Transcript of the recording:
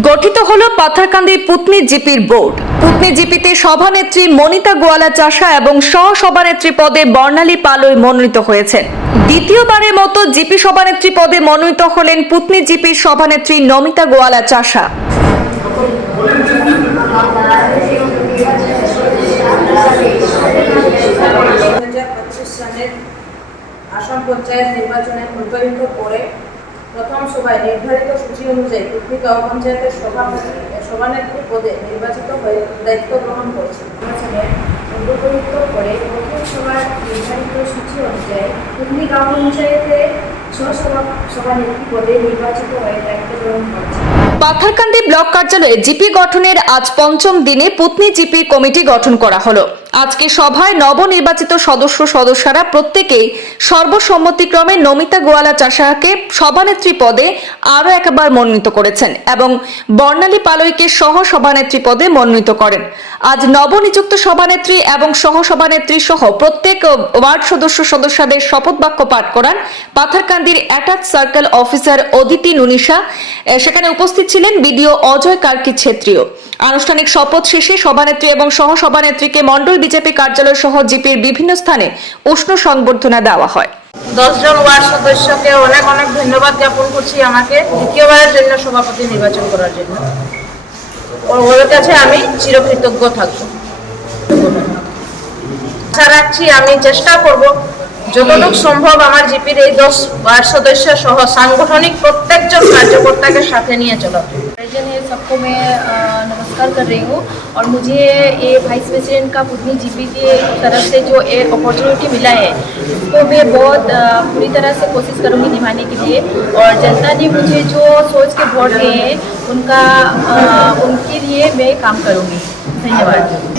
গঠিত হলো পাথারকান্দি পুতনি জিপির বোর্ড। পুতনি জিপিতে সভানেত্রী মনিতা গোয়ালা চাষা এবং সহ সভানেত্রী পদে বর্ণালী পালই মনোনীত হয়েছেন। দ্বিতীয়বারের মতো জিপি সভানেত্রী পদে মনোনীত হলেন পুতনি জিপির সভানেত্রী নমিতা গোয়ালা চাষা। আসাম পঞ্চায়েত নির্বাচনে প্রজ্বলিত করে প্রথম সভায় নির্ধারিত সূচি অনুযায়ী গাঁও পঞ্চায়েতের সভাপতি সভানেত্রী পদে নির্বাচিত হয়ে দায়িত্ব গ্রহণ করছে অনুপ্রযুক্ত করে প্রথম সভায় নির্ধারিত সূচি অনুযায়ী কুটনি গাঁও পঞ্চায়েতে সভানেত্রী পদে নির্বাচিত হয়ে দায়িত্ব গ্রহণ করছে পাথারকান্দি ব্লক কার্যালয়ে জিপি গঠনের আজ পঞ্চম দিনে পুতনি জিপি কমিটি গঠন করা হলো। আজকে সভায় নবনির্বাচিত সদস্য সদস্যরা প্রত্যেকেই সর্বসম্মতিক্রমে নমিতা গোয়ালা চাষাকে সভানেত্রী পদে আরও একবার মনোনীত করেছেন এবং বর্ণালী পালইকে সহ সভানেত্রী পদে মনোনীত করেন। আজ নবনিযুক্ত সভানেত্রী এবং সহ সভানেত্রী সহ প্রত্যেক ওয়ার্ড সদস্য সদস্যদের শপথ বাক্য পাঠ করান পাথারকান্দির attach circle officer Aditi Nunisha. সেখানে উপস্থিত ছিলেন বিডিও অজয় কার্কি ছেত্রীয় আনুষ্ঠানিক শপথ শেষে সভানেত্রী এবং সহ সভানেত্রীকে মন্ডল বিজেপি কার্যালয় সহ জিপির বিভিন্ন স্থানে উষ্ণ সংবর্ধনা দেওয়া হয়। দশজন ওয়ার্ড সদস্যকে অনেক অনেক ধন্যবাদ জ্ঞাপন করছি আমাকে দ্বিতীয়বারের জন্য সভাপতি নির্বাচন করার জন্য। ওর- কাছে আমি চিরকৃতজ্ঞ থাকব। আশা রাখছি আমি চেষ্টা করব, যতটুকু সম্ভব আমার জিপির এই দশ ওয়ার্ড সদস্য সহ সাংগঠনিক প্রত্যেকজন কার্যকর্তাকে সাথে নিয়ে চলা रीजन है, सबको मैं नमस्कार कर रही हूँ। और मुझे ये वाइस प्रेसिडेंट का पुतनी जीपी की तरफ़ से जो ये अपॉर्चुनिटी मिला है, इसको मैं बहुत पूरी तरह से कोशिश करूँगी निभाने के लिए। और जनता ने मुझे जो सोच के वोट दिए हैं, उनका उनके लिए मैं काम करूँगी। धन्यवाद।